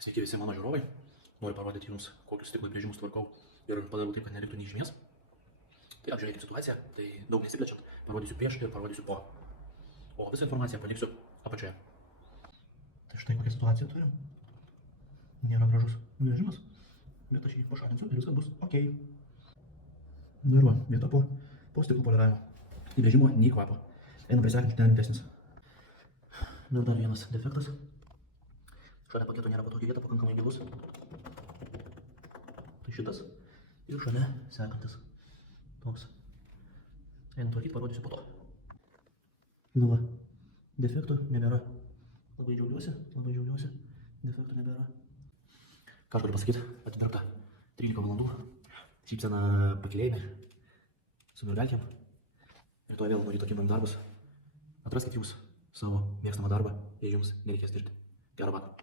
Sveiki visi mano žiūrovai. Noriu parodyti jums, kokius stiklo įbrėžimus tvarkau ir padarau taip, kad neliktų nei žymės. Tai apžiūrėkite situaciją, tai daug nesiplečiant, parodysiu prieš ir parodysiu po. O visą informaciją paliksiu apačioje. Tai štai kokią situaciją turim. Nėra gražus įbrėžimas, bet aš jį pašalinsiu ir viskas bus ok. Nu ir va, vieta po stiklo poliravimo. Įbrėžimo nei kvapo. Einam prie sekančių, ten rimtesnis. Nu ir dar vienas defektas. Šalia paketo nėra patogi vieta, pakankamai gilus. Tai šitas. Ir šalia sekantis. Toks. Einam tvarkyti, parodysiu po to. Nu va, defekto nebėra. Labai džiaugiuosi. Defekto nebėra. Ką aš galiu pasakyti? Atidirbta 13 valandų. Šypsena pakilėjime. Su mergaitėm. Rytoj vėl nuo ryto kimam darbus. Atraskit jūs savo mėgstamą darbą, jei jums nereikės dirbti. Gerą vakarą.